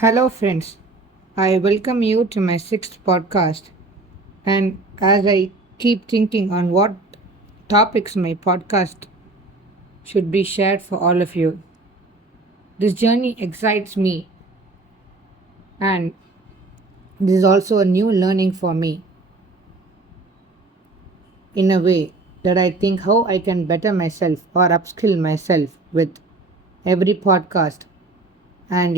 Hello, friends. I welcome you to my sixth podcast. And as I keep thinking on what topics my podcast should be shared for all of you, this journey excites me, and this is also a new learning for me in a way that I think how I can better myself or upskill myself with every podcast and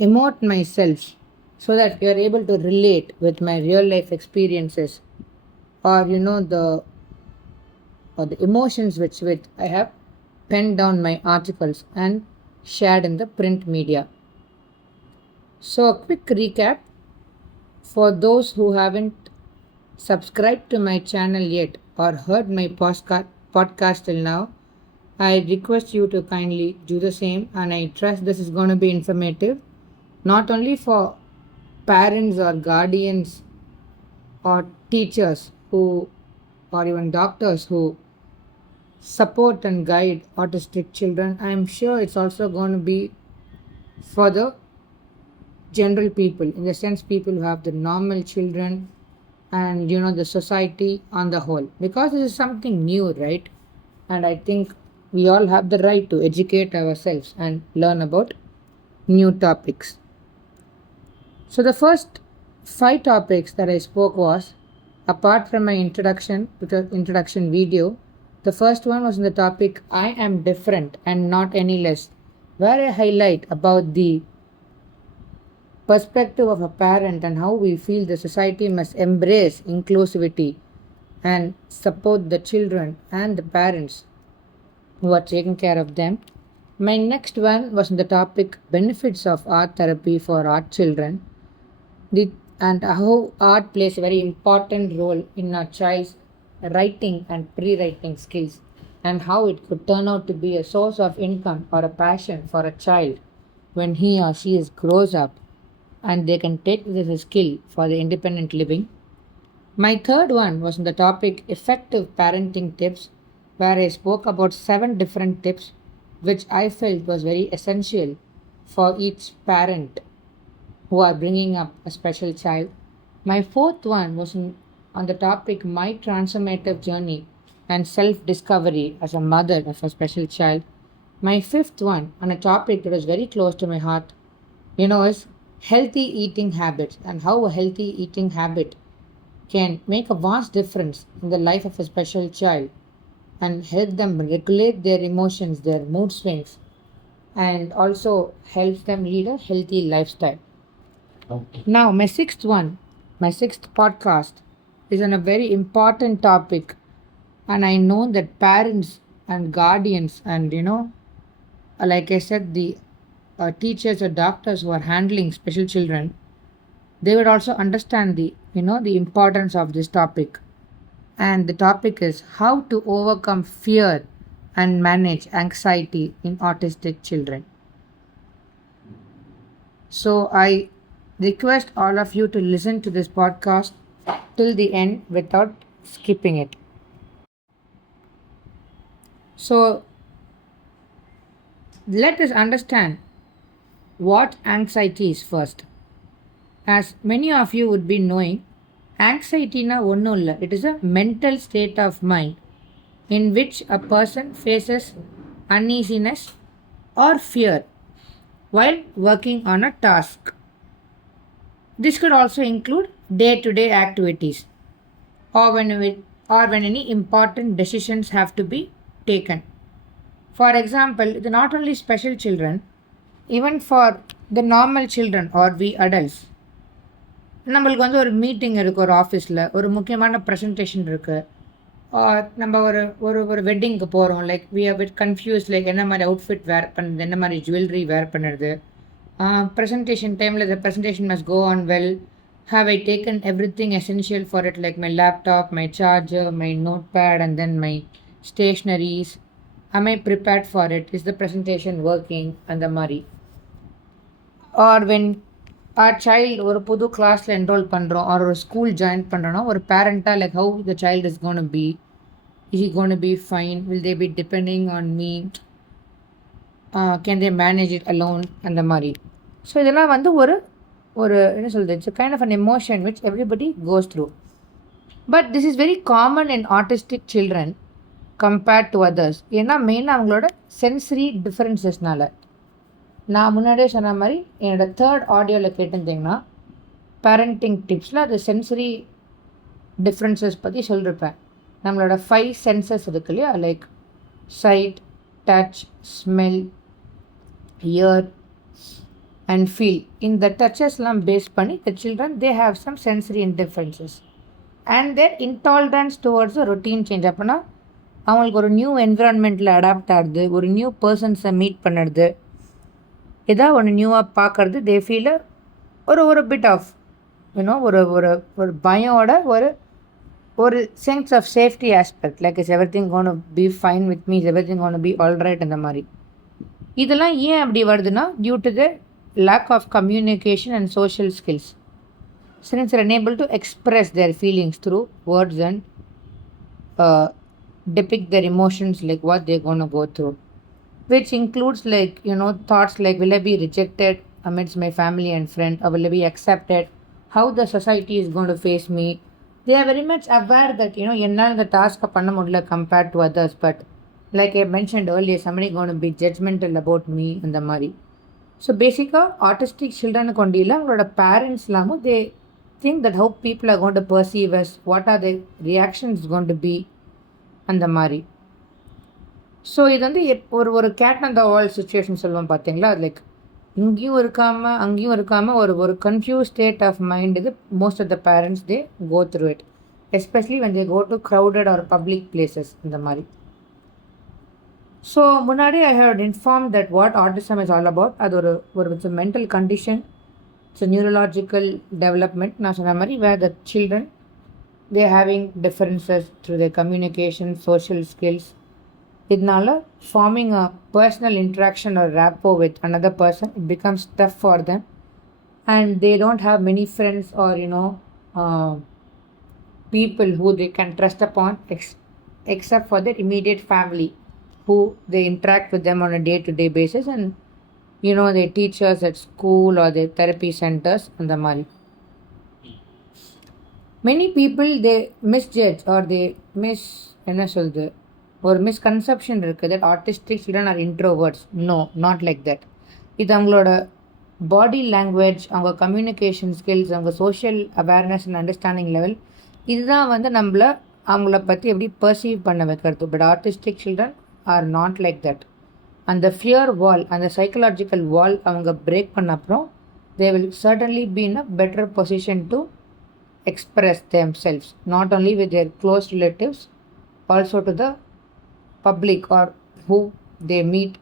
emote myself so that you're able to relate with my real life experiences or the emotions which I have penned down my articles and shared in the print media. So a quick recap for those who haven't subscribed to my channel yet or heard my podcast till now, I request you to kindly do the same, and I trust this is going to be informative not only for parents or guardians or teachers who or even doctors who support and guide autistic children. I am sure it's also going to be for the general people, in the sense people who have the normal children and the society on the whole, because this is something new, right? And I think we all have the right to educate ourselves and learn about new topics. So the first five topics that I spoke was, apart from my introduction to the introduction video, the first one was on the topic I am different and not any less, where I highlight about the perspective of a parent and how we feel the society must embrace inclusivity and support the children and the parents who are taking care of them. My next one was on the topic benefits of art therapy for art children, the, and how art plays a very important role in a child's writing and pre-writing skills, and how it could turn out to be a source of income or a passion for a child when he or she is grows up, and they can take this as a skill for the independent living. My third one was on the topic effective parenting tips, where I spoke about 7 different tips which I felt was very essential for each parent who are bringing up a special child. My fourth one was on the topic my transformative journey and self discovery as a mother of a special child. My fifth one on a topic that was very close to my heart, is healthy eating habits, and how a healthy eating habit can make a vast difference in the life of a special child and help them regulate their emotions, their mood swings, and also helps them lead a healthy lifestyle. Okay. Now, my sixth podcast is on a very important topic, and I know that parents and guardians, and like I said, the teachers or doctors who are handling special children, they would also understand the importance of this topic. And the topic is how to overcome fear and manage anxiety in autistic children. So I request all of you to listen to this podcast till the end without skipping it. So let us understand what anxiety is first. As many of you would be knowing, anxiety na ஒன்றும் இல்லை. It is a mental state of mind in which a person faces uneasiness or fear while working on a task. This could also include day-to-day activities or when any important decisions have to be taken. For example, it's not only special children, even for the normal children or we adults, நம்மளுக்கு ஒரு மீட்டிங் இருக்குது, ஒரு ஆஃபீஸில் ஒரு முக்கியமான ப்ரெசன்டேஷன் இருக்குது, நம்ம ஒரு ஒரு ஒரு வெட்டிங்க்கு போகிறோம். லைக் வி ஆர் விட் கன்ஃபியூஸ், லைக் என்ன மாதிரி அவுட்ஃபிட் வேர் பண்ணுறது, என்ன மாதிரி ஜுவல்லரி வேர் பண்ணுறது. ப்ரெசன்டேஷன் டைமில் the presentation must go on well. Have I taken everything essential for it, like my laptop, my charger, my notepad and then my stationeries. am I prepared for it? Is the presentation working? அந்த மாதிரி. Or when our child ஒரு புது கிளாஸில் என்ரோல் பண்ணுறோம் or ஒரு school join பண்ணுறோன்னா, ஒரு பேரண்ட்டாக like how the child is gonna be, is he going to be fine, will they be depending on me, can they manage it alone, அந்த மாதிரி. ஸோ இதெல்லாம் வந்து ஒரு ஒரு என்ன சொல்கிறது, it's kind of an emotion which everybody goes through. But this is very common in autistic children compared to others. ஏன்னா மெயினாக அவங்களோட சென்சரி டிஃப்ரென்சஸ்னால. நான் முன்னாடியே சொன்ன மாதிரி என்னோடய தேர்ட் ஆடியோவில் கேட்டிருந்தீங்கன்னா பேரண்டிங் டிப்ஸில் அது சென்சரி டிஃப்ரென்சஸ் பற்றி சொல்லியிருப்பேன். நம்மளோட 5 சென்சஸ் இருக்கு இல்லையா, like sight, touch, smell, ear and feel. இந்த டச்சஸ்லாம் பேஸ் பண்ணி the children they have some sensory differences and their intolerance towards a routine change. அப்போனா அவங்களுக்கு ஒரு நியூ என்விரான்மெண்ட்டில் அடாப்ட் ஆகுது, ஒரு நியூ பர்சன்ஸை மீட் பண்ணுறது, ஏதாவது ஒன்று நியூவாக பார்க்குறது, தே ஃபீல் ஒரு பிட் ஆஃப் யூனோ ஒரு ஒரு ஒரு பயோட ஒரு sense of safety aspect, like is everything gonna be fine with me, is everything gonna be alright. அந்த மாதிரி இதெல்லாம் ஏன் அப்படி வருதுன்னா, due to the lack of communication and social skills. Students are unable to express their feelings through words and depict their emotions, like what they're going to go through, which includes like thoughts like, will I be rejected amidst my family and friends, or will I be accepted, how the society is going to face me. They are very much aware that என்னால் இந்த டாஸ்க்கை பண்ண முடியல compared to others, but like I mentioned earlier, somebody going to be judgmental about me அந்த மாதிரி. ஸோ பேசிக்காக ஆட்டிஸ்டிக் சில்ட்ரனுக்கு ஒன்று இல்லை, அவங்களோட பேரண்ட்ஸ் இல்லாமல் தே think that how people are going to perceive us, what are the reactions going to be அந்த மாதிரி. ஸோ இது வந்து ஒரு gate and the wall situation சொல்லுவோம் பார்த்தீங்களா, லைக் இங்கேயும் இருக்காமல் அங்கேயும் இருக்காமல் ஒரு கன்ஃபியூஸ் ஸ்டேட் ஆஃப் மைண்ட் இது most of the parents they go through it, especially when they go to crowded or public places இந்த மாதிரி. ஸோ முன்னாடி I have inform that what autism is all about. அது ஒரு it's a mental condition, it's a neurological development. நான் சொன்ன மாதிரி where the children they are having differences through their communication, social skills. இதனால forming a personal interaction or rapport with another person, it becomes tough for them, and they don't have many friends or people who they can trust upon except for their immediate family, who they interact with them on a day-to-day basis, and their teachers at school or their therapy centers and the மாதிரி. Many people they misjudge or they என்ன சொல்றது, ஒரு மிஸ்கன்செப்ஷன் இருக்குது that autistic children are introverts. No, not like that. இது அவங்களோட body language, அவங்க communication skills, அவங்க social awareness and understanding level, இதுதான் வந்து அவங்கள பற்றி எப்படி பர்சீவ் பண்ண வைக்கிறது. But artistic children are not like that. அந்த ஃபியர் வால், அந்த சைக்கலாஜிக்கல் வால் அவங்க பிரேக் பண்ண அப்புறம் they will certainly be in a better position to express themselves, not only with their close relatives, also to the public or who they meet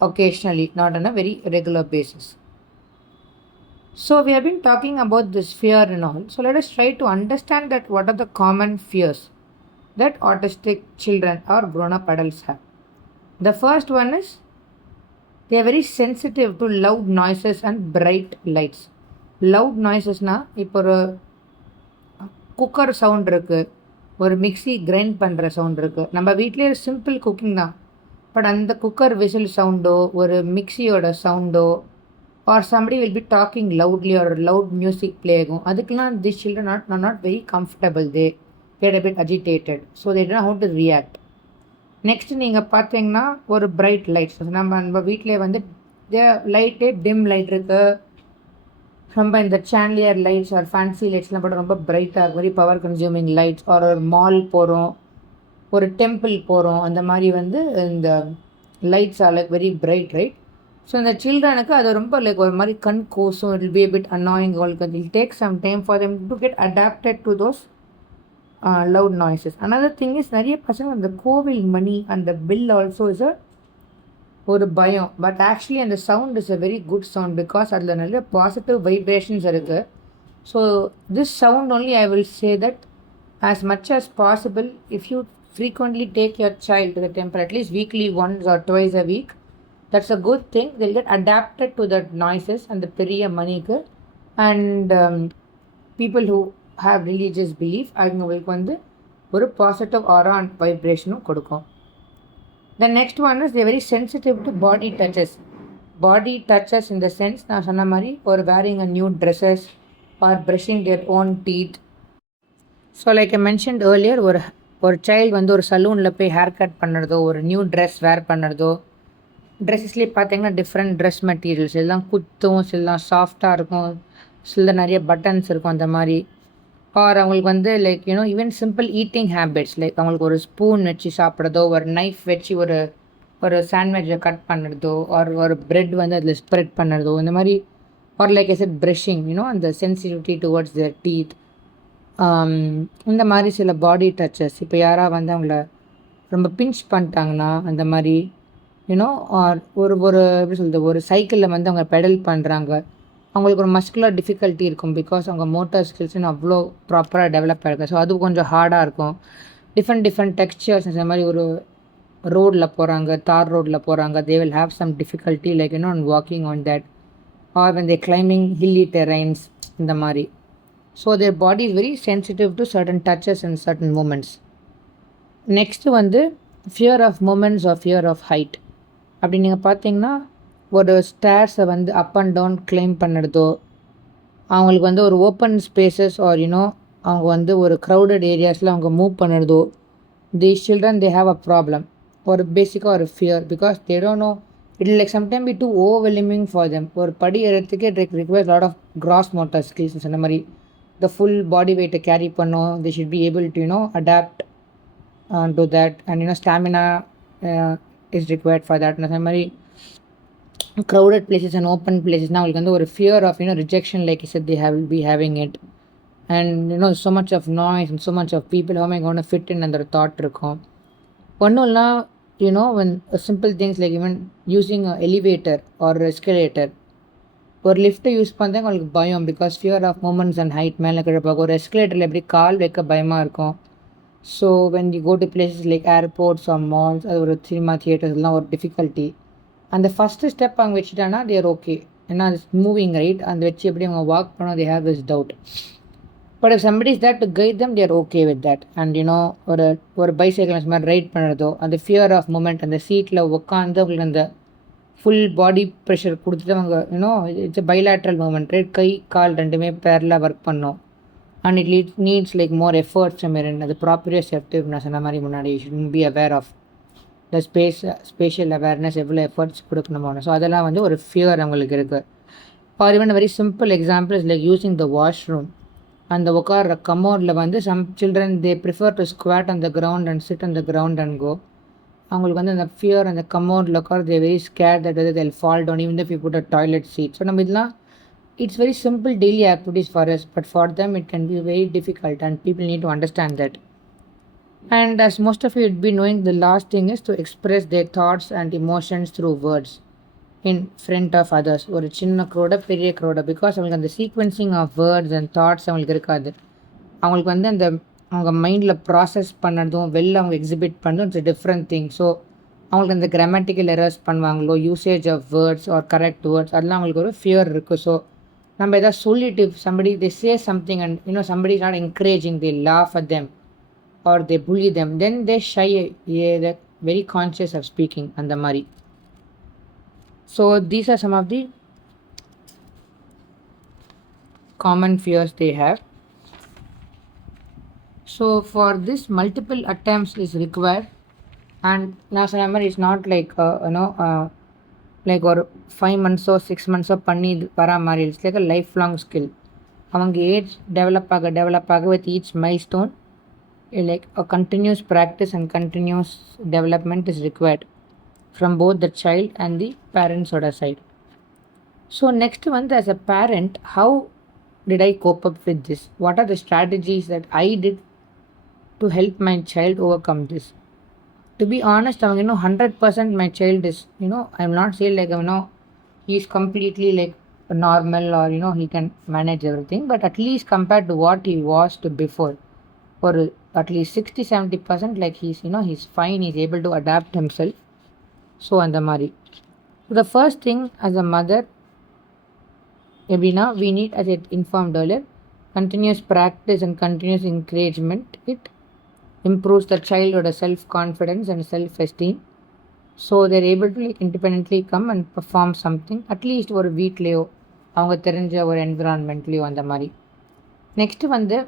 occasionally, not on a very regular basis. So we have been talking about this fear and all. So let us try to understand that what are the common fears that autistic children or grown-up adults have. The first one is they are very sensitive to loud noises and bright lights. Loud noisesனால் இப்போ ஒரு cooker sound இருக்குது, ஒரு mixie grind பண்ணுற சவுண்ட் இருக்குது. நம்ம வீட்டிலே simple cooking தான், பட் அந்த குக்கர் விசில் சவுண்டோ, ஒரு மிக்ஸியோட சவுண்டோ, R somebody will be talking loudly or loud music play ஆகும், அதுக்கெல்லாம் these children are not very comfortable. They get a bit agitated, so they don't know how to react. Next நீங்கள் பார்த்தீங்கன்னா ஒரு bright lights, நம்ம வீட்டிலே வந்து லைட்டே dim light இருக்குது, ரொம்ப இந்த சான்லியர் லைட்ஸ் ஆர் ஃபேன்சி லைட்ஸ்லாம் போட்டு ரொம்ப பிரைட்டாக வெரி பவர் கன்சியூமிங் லைட்ஸ், ஒரு மால் போகிறோம், ஒரு டெம்பிள் போகிறோம், அந்த மாதிரி வந்து இந்த lights are like very bright, right? So இந்த சில்ட்ரனுக்கு அது ரொம்ப லைக் ஒரு மாதிரி கண் கோஸும், it be a bit annoying. அவங்களுக்கு it will take some time for them to get adapted to those loud noises. Another thing is நிறைய பசங்க அந்த கோவில் மணி அந்த பில் ஆல்சோ இஸ் ஒரு பயம். பட் ஆக்சுவலி அந்த sound is a very good sound because அதில் நிறைய பாசிட்டிவ் வைப்ரேஷன்ஸ் இருக்குது. So this sound only I will say that as much as possible if you frequently take your child to the temple at least weekly, once or twice a week, that's a good thing. They'll get adapted to the noises and the periya manikku. And people who have religious belief avungalukku vandu ஒரு பாசிட்டிவ் ஆரா அண்ட் வைப்ரேஷனும் கொடுக்கும். The next one is they're very sensitive to body touches. Body touches இந்த sense நான் சொன்ன மாதிரி ஒரு wearing a new dresses or brushing their own teeth. So like I mentioned earlier, ஒரு ஒரு சைல்டு வந்து ஒரு சலூனில் போய் ஹேர் கட் பண்ணுறதோ, ஒரு நியூ ட்ரெஸ் வேர் பண்ணுறதோ, ட்ரெஸ்ஸஸ்லேயே பார்த்தீங்கன்னா டிஃப்ரெண்ட் ட்ரெஸ் மெட்டீரியல்ஸ் எல்லாம் குத்தும், சிலலாம் சாஃப்டாக இருக்கும், சில நிறைய பட்டன்ஸ் இருக்கும் அந்த மாதிரி. ஆர் அவங்களுக்கு வந்து like even simple eating habits, like அவங்களுக்கு ஒரு ஸ்பூன் வச்சு சாப்பிட்றதோ, ஒரு நைஃப் வச்சு ஒரு ஒரு சாண்ட்விச்சை கட் பண்ணுறதோ, ஒரு ப்ரெட் வந்து அதில் ஸ்ப்ரெட் பண்ணுறதோ, இந்த மாதிரி. Or like I said brushing, அந்த சென்சிட்டிவிட்டி டுவர்ட்ஸ் their டீத். இந்த மாதிரி சில பாடி டச்சஸ். இப்போ யாராவது வந்து அவங்கள ரொம்ப பிஞ்ச் பண்ணிட்டாங்கன்னா அந்த மாதிரி ஆர் ஒரு ஒரு எப்படி சொல்கிறது, ஒரு சைக்கிளில் வந்து அவங்க பெடல் பண்ணுறாங்க, அவங்களுக்கு ஒரு மஸ்குலர் டிஃபிகல்ட்டி இருக்கும், பிகாஸ் அவங்க மோட்டார் ஸ்கில்ஸ்னு அவ்வளோ ப்ராப்பராக டெவலப் ஆகிருக்கு. ஸோ அது கொஞ்சம் ஹார்டாக இருக்கும். டிஃப்ரெண்ட் டிஃப்ரெண்ட் டெக்ஸ்சர்ஸ், இந்த மாதிரி ஒரு ரோடில் போகிறாங்க, தார் ரோடில் போகிறாங்க, they will have some difficulty like walking on that, or when they climbing hilly terrains, இந்த மாதிரி. So their body is very sensitive to certain touches and certain movements. Next வந்து fear of moments or fear of height. அப்படி நீங்கள் பார்த்தீங்கன்னா ஒரு ஸ்டேர்ஸை வந்து up and down claim பண்ணுறதோ, அவங்களுக்கு வந்து ஒரு ஓப்பன் ஸ்பேசஸ் ஆர் அவங்க வந்து ஒரு க்ரௌடட் ஏரியாஸில் அவங்க மூவ் பண்ணுறதோ, these children they have a problem ஒரு பேசிக்காக ஒரு fear, because they don't know, it will like sometime be too overwhelming for them. ஒரு படி ஏறத்துக்கே it requires lot of gross motor skills. அந்த மாதிரி the full body weight carry பண்ணோம், they should be able to adapt to that, and stamina is required for that. அந்த மாதிரி crowded places and open places அவங்களுக்கு வந்து ஒரு fear of rejection, like I said, they will be having it. And so much of noise and so much of people, how am I going to fit in அந்த ஒரு தாட் இருக்கும். ஒன்றும் இல்லை, when simple things like even using an elevator or escalator, ஒரு லிஃப்ட்டை யூஸ் பண்ணுறேன் உங்களுக்கு பயம், because fear of movements and height. மேலே கிழப்பாக ஒரு எஸ்கலேட்டரில் எப்படி கால் வைக்க பயமாக இருக்கும். So when you go to places like airports or malls, அது ஒரு சினிமா தியேட்டர்ஸ்லாம் ஒரு டிஃபிகல்ட்டி. அந்த ஃபஸ்ட்டு ஸ்டெப் அவங்க வச்சுட்டாங்கன்னா தேர் ஓகே, ஏன்னா அது மூவிங் ரைட், அந்த வச்சு எப்படி அவங்க வாக் பண்ணோம், they have this doubt. But if somebody is there to guide them, they are okay with that. And ஒரு பைசைக்கிள் மாதிரி ரைட் பண்ணுறதோ, அந்த ஃபியர் ஆஃப் மூமெண்ட், அந்த சீட்டில் உட்காந்து அவங்களுக்கு அந்த ஃபுல் பாடி ப்ரெஷர் கொடுத்துட்டு அவங்க இட்ஸ் பைலேட்ரல் மூமெண்ட், ரைட், கை கால் ரெண்டுமே பேரலாக ஒர்க் பண்ணோம். And it needs like more efforts from your end. அது ப்ராப்பராக செப்டிவ் நான் சொன்ன மாதிரி முன்னாடி should be aware of the spatial awareness, எவ்வளோ எஃபர்ட்ஸ் கொடுக்கணுமோ. ஸோ அதெல்லாம் வந்து ஒரு ஃபியர் அவங்களுக்கு இருக்குது. Or even very simple example is like using the washroom. அந்த உட்கார கமோடில் வந்து some children they prefer to squat on the ground and sit on the ground and go. அவங்களுக்கு வந்து அந்த ஃபியர், அந்த கமோடில் உட்கார they very scare that they will fall down even if you put a toilet seat. So நம்ம இதெல்லாம் it's very simple daily activities for us, but for them it can be very difficult, and people need to understand that. And as most of you would be knowing, the last thing is to express their thoughts and emotions through words in front of others. ஒரு சின்ன க்ரௌட பெரிய க்ரௌட, because அவங்களுக்கு அந்த sequencing of words and thoughts அவங்களுக்கு இருக்காது. அவங்களுக்கு வந்து அந்த அவங்க மைண்டில் ப்ராசஸ் பண்ணுறதும் வெளில அவங்க எக்ஸிபிட் பண்ணுறதும் இட்ஸ் டிஃப்ரெண்ட் திங். ஸோ அவங்களுக்கு அந்த கிராமட்டிக்கல் எரர்ஸ் பண்ணுவாங்களோ, usage of words or correct words, அதெல்லாம் அவங்களுக்கு ஒரு ஃபியர் இருக்குது. ஸோ நம்ம எதாவது சொல்லிட்டு somebody they say something and somebody is not encouraging, they laugh at them or they bully them, then they shy, they're very conscious of speaking அந்த மாதிரி. So these are some of the common fears they have. So for this multiple attempts is required, and நான் சொன்ன மாதிரி it's not like like ஒரு 5 months 6 months பண்ணி வரா மாதிரி. It's like a life long skill. அவங்க ஏஜ் டெவலப் ஆக with each milestone, like a continuous practice and continuous development is required from both the child and the பேரண்ட்ஸோட சைட். So next வந்து as a parent, how did I cope up with this? What are the strategies that I did to help my child overcome this? To be honest, I 100% my child is, I will not say like, he is completely like normal or, he can manage everything, but at least compared to what he was to before, or at least 60-70%, like he's fine, he's able to adapt himself. So, and the mari. So the first thing as a mother, Ebina, we need, as I informed earlier, continuous practice and continuous encouragement. It improves the childhood self-confidence and self-esteem. So they're able to like independently come and perform something at least ஒரு வீட்லேயோ அவங்க தெரிஞ்ச ஒரு என்விரான்மெண்ட்லேயோ அந்த மாதிரி. நெக்ஸ்ட்டு வந்து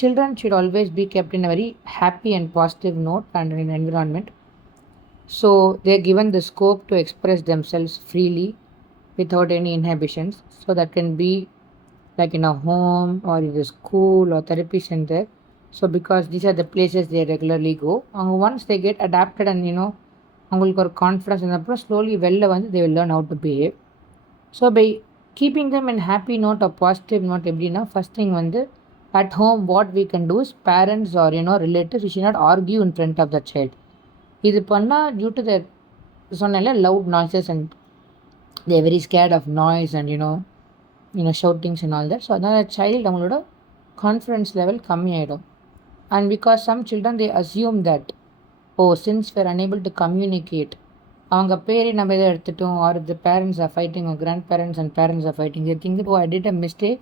children should always be kept in a very happy and positive note and in an environment. So they're given the scope to express themselves freely without any inhibitions. So that can be like in a home or in a school or therapy center. So because these are the places they regularly go, once they get adapted and அவங்களுக்கு ஒரு கான்ஃபிடன்ஸ் இருந்தப்போ ஸ்லோலி வெளில வந்து they will learn how to behave. So by keeping them in happy note or positive note எப்படின்னா first thing வந்து at home what we can do is parents or relatives we should not argue in front of the child. இது பண்ணால் due to the சொன்னால loud noises and they are very scared of noise and shoutings and all that. So அதனால் child அவங்களோட confidence level கம்மியாயிடும். And because some children they assume that since we are unable to communicate அவங்க பேரை நம்ம எதை எடுத்துட்டோம் or if the parents are fighting or grandparents and parents are fighting they think that I did a mistake,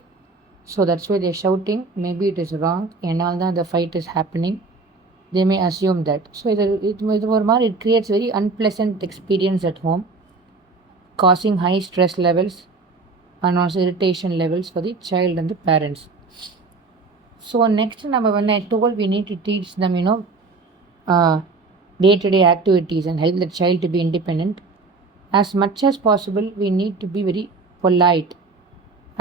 so that's why they're shouting, maybe it is wrong and all that the fight is happening. They may assume that. So it creates very unpleasant experience at home, causing high stress levels and also irritation levels for the child and the parents. So next when I told we need to teach them day-to-day activities and help the child to be independent. As much as possible we need to be very polite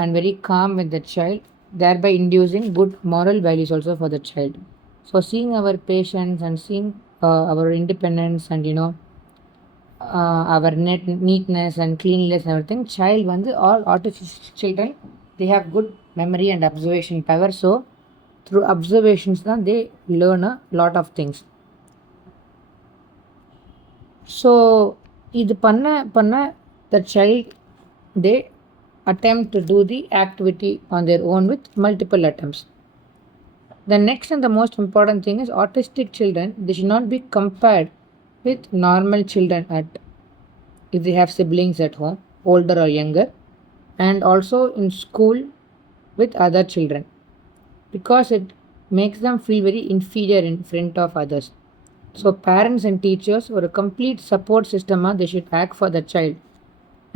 and very calm with the child, thereby inducing good moral values also for the child. So seeing our patience and seeing our independence and our neatness and cleanliness and everything, child வந்து all autistic children they have good memory and observation power. So through observations then they learn a lot of things. So இது பண்ண the child they attempt to do the activity on their own with multiple attempts. The next and the most important thing is autistic children they should not be compared with normal children if they have siblings at home, older or younger, and also in school with other children, because it makes them feel very inferior in front of others. So parents and teachers or a complete support system they should act for the child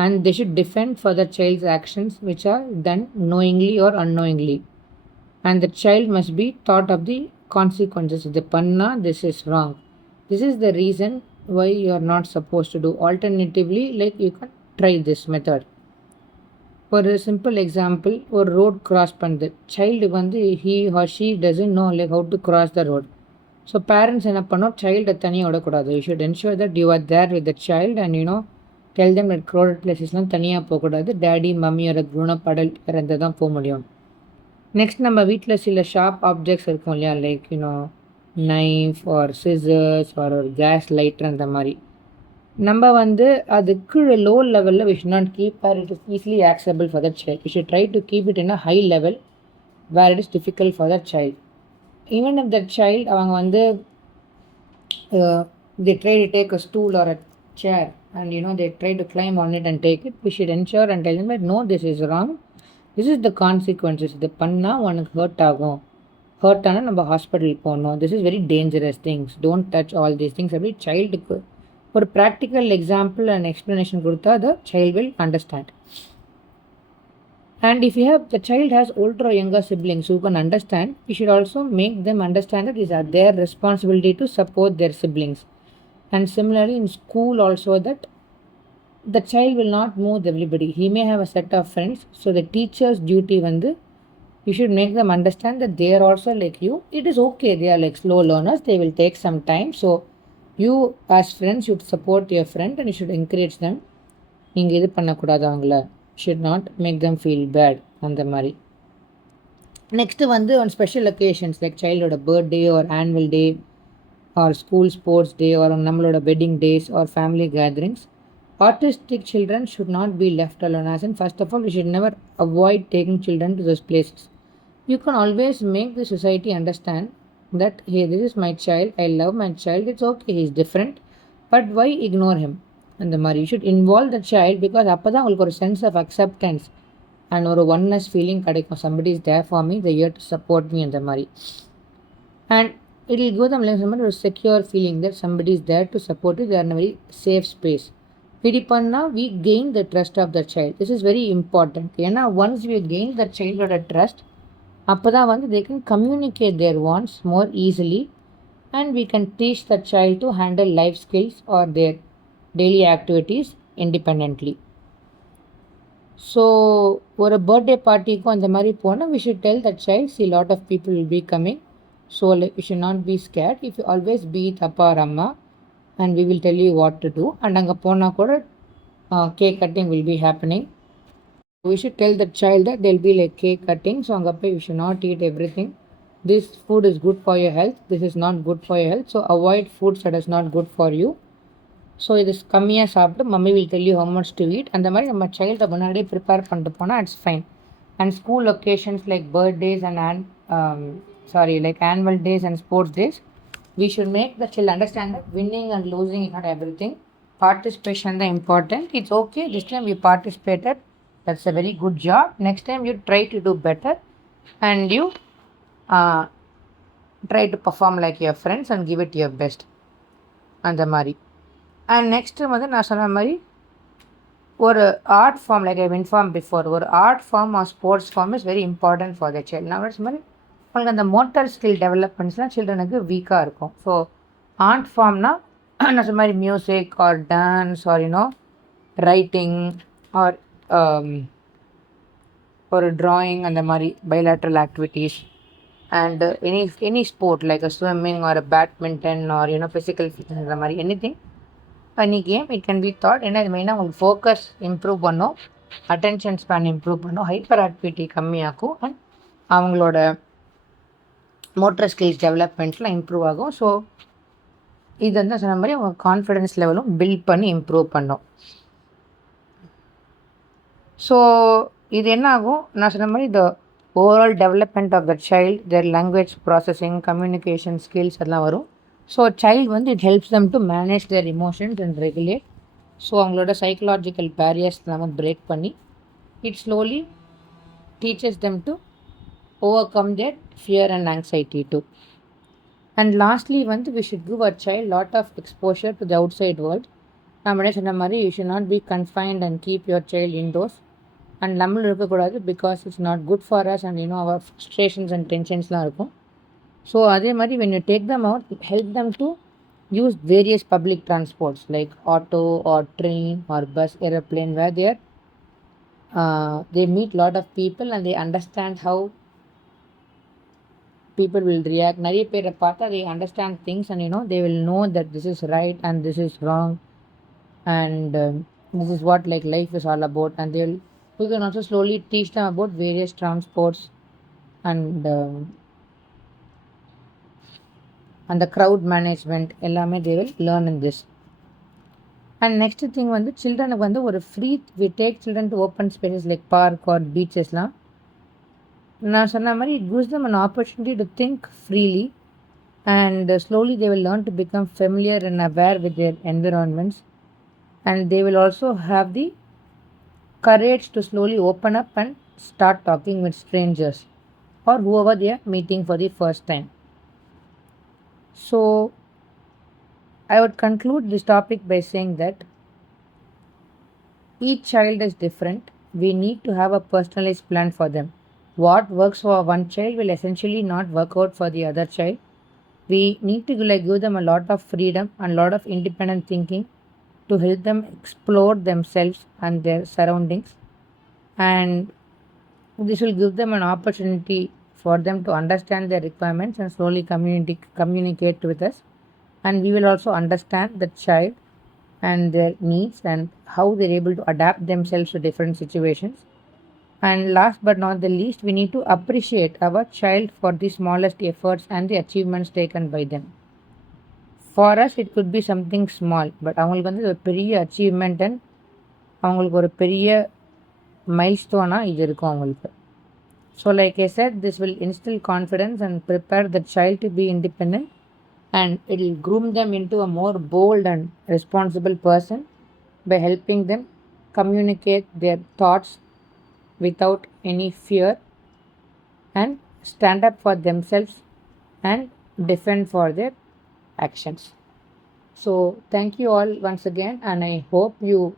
and they should defend for the child's actions which are done knowingly or unknowingly, and the child must be taught of the consequences. If they panna this is wrong, this is the reason why you are not supposed to do. Alternatively like you can try this method. For a simple example, ஒரு road cross பண்ணுது child வந்து he or she doesn't know like how to cross the road. So parents என்ன பண்ணோம் சைல்டை தனியாக விடக்கூடாது. You should ensure that you are there with the child and tell them that crowded placesலாம் தனியாக போகக்கூடாது. டேடி மம்மி ஒரு grown-up adult இறந்து தான் போக முடியும். நெக்ஸ்ட் நம்ம வீட்டில் சில ஷார்ப் ஆப்ஜெக்ட்ஸ் இருக்கும் இல்லையா, like knife or scissors or ஒரு கேஸ் லைட்டர் அந்த மாதிரி நம்ம வந்து அதுக்கு லோ லெவலில் we should not keep where it is easily accessible for the child. We should try to keep it in a high level where it is difficult for the child. Even if the child அவங்க வந்து they try to take a stool or a chair and they try to climb on it and take it, we should ensure and tell them that no, this is wrong, this is the consequences. இது பண்ணால் உனக்கு ஹர்ட் ஆகும், ஹர்ட் ஆனால் நம்ம ஹாஸ்பிட்டல் போகணும், this is very dangerous things, don't touch all these things. அப்படி சைல்டுக்கு ஒரு ப்ராக்டிக்கல் எக்ஸாம்பிள் அண்ட் எக்ஸ்ப்ளனேஷன் கொடுத்தா the child will understand. And if the child has older or younger siblings who can understand, we should also make them understand that it is their responsibility to support their siblings. And similarly in school also, that the child will not move everybody. He may have a set of friends. So the teacher's duty வந்து you should make them understand that they are also like you. It is okay, they are like slow learners, they will take some time. So you as friends should support your friend and you should encourage them. நீங்கள் இது பண்ணக்கூடாது, அவங்கள should not make them feel bad அந்த மாதிரி. நெக்ஸ்ட்டு வந்து on special occasions like childhood birthday or annual day or school sports day or நம்மளோட wedding days or family gatherings, autistic children should not be left alone. As in, first of all, we should never avoid taking children to those places. You can always make the society understand that hey, this is my child, I love my child, it's okay, he is different, but why ignore him அந்த மாதிரி. You should involve the child because அப்போ தான் உங்களுக்கு ஒரு sense of acceptance and ஒரு oneness feeling கிடைக்கும். somebody is there for me, they are here to support me அந்த மாதிரி. And it will give them like somebody a secure feeling that somebody is there to support you. They are in a very safe space. இப்படி பண்ணா we gain the trust of the child. This is very important. ஏன்னா once we gain the childhood trust, அப்போ தான் வந்து they can communicate their wants more easily, and we can teach the child to handle life skills or their daily activities independently. So ஒரு பர்த்டே பார்ட்டிக்கும் அந்த மாதிரி போனால் we should tell the child, see lot of people will be coming, so like you should not be scared. If you always be with appa or amma, and we will tell you what to do. And அங்கே போனால் கூட cake cutting will be happening. We should tell the child that there will be like cake cutting, so அங்கே போய் you should not eat everything. This food is good for your health, this is not good for your health, so avoid foods that is not good for you. So இது கம்மியாக சாப்பிட்டு mummy will tell you how much to eat. அந்த மாதிரி நம்ம சைல்டை முன்னாடியே prepare பண்ணிட்டு போனால் it's fine. And school occasions like birthdays and like annual days and sports days, we should make the child understand that winning and losing is not everything. Participation is important. It's okay, this time you participated, that's a very good job. Next time you try to do better, and you try to perform like your friends and give it your best. அந்த மாதிரி. And next வந்து நான் சொன்ன மாதிரி ஒரு art form, like I inform before, ஒரு art form or sports form is very important for the child. நான் சொன்ன மாதிரி உங்களுக்கு அந்த மோட்டார் ஸ்கில் டெவலப்மெண்ட்ஸ்லாம் சில்ட்ரனுக்கு வீக்காக இருக்கும். ஸோ ஆர்ட் ஃபார்ம்னால் நான் சொன்ன மாதிரி music or dance or writing or ஒரு ட்ராயிங், அந்த மாதிரி bilateral activities. And any sport like a swimming or badminton or physical fitness, அந்த மாதிரி any game it can be that. ஏன்னா இது மெயினாக உங்களுக்கு ஃபோக்கஸ் இம்ப்ரூவ் பண்ணும், அட்டென்ஷன் ஸ்பேன் இம்ப்ரூவ் பண்ணும், ஹைப்பர் ஆக்டிவிட்டி கம்மியாகும், அண்ட் அவங்களோட மோட்டர் ஸ்கில்ஸ் டெவலப்மெண்ட்லாம் இம்ப்ரூவ் ஆகும். ஸோ இது வந்து சொன்ன மாதிரி அவங்க கான்ஃபிடென்ஸ் லெவலும் பில்ட் பண்ணி இம்ப்ரூவ் பண்ணும். ஸோ இது என்ன ஆகும், நான் சொன்ன மாதிரி இந்த overall development of the child, their language processing, communication skills அதெல்லாம் வரும். ஸோ சைல்டு வந்து it helps them to manage their emotions and regulate. So அவங்களோட சைக்கலாஜிக்கல் பேரியர்ஸ் நம்ம பிரேக் பண்ணி it slowly teachers them to overcome their fear and anxiety too. And lastly வந்து we should give our child lot of exposure to the outside world. நம்மளே சொன்ன மாதிரி you should not be confined and keep your child indoors. And நம்மளும் இருக்கக்கூடாது, because it's not good for us and our frustrations and டென்ஷன்ஸ்லாம் இருக்கும். So அதே மாதிரி when you take them out, help them to use various public transports like auto or train or bus, aeroplane, where they meet lot of people and they understand how people will react. நிறைய பேரை பார்த்தா they understand things and they will know that this is right and this is wrong, and this is what like life is all about. And we can also slowly teach them about various transports and the crowd management எல்லாமே they will learn in this. And next thing வந்து சில்ட்ரனுக்கு வந்து ஒரு free, we take children to open spaces like park or beachesலாம். நான் சொன்ன மாதிரி it gives them an opportunity to think freely, and slowly they will learn to become familiar and aware with their environments, and they will also have the courage to slowly open up and start talking with strangers or whoever they are meeting for the first time. So I would conclude this topic by saying that each child is different. We need to have a personalized plan for them. What works for one child will essentially not work out for the other child. We need to give them a lot of freedom and a lot of independent thinking to help them explore themselves and their surroundings, and this will give them an opportunity for them to understand their requirements and slowly communicate with us. And we will also understand the child and their needs and how they're able to adapt themselves to different situations. And last but not the least, we need to appreciate our child for the smallest efforts and the achievements taken by them. For us it could be something small, but அவங்களுக்கு வந்து ஒரு பெரிய achievement and அவங்களுக்கு ஒரு பெரிய மைல்ஸ்டோனாக இது இருக்கும் அவங்களுக்கு. So like I said, this will instill confidence and prepare the child to be independent, and it will groom them into a more bold and responsible person by helping them communicate their thoughts without any fear and stand up for themselves and defend for their actions. So, thank you all once again, and I hope you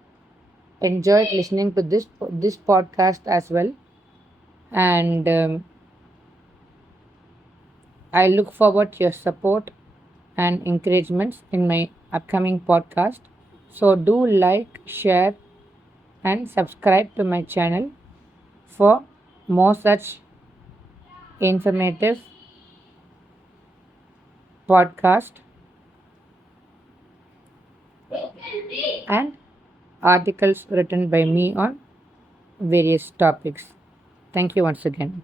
enjoyed listening to this podcast as well. And I look forward to your support and encouragements in my upcoming podcast. So, do like, share, and subscribe to my channel for more such informative podcast and articles written by me on various topics. Thank you once again.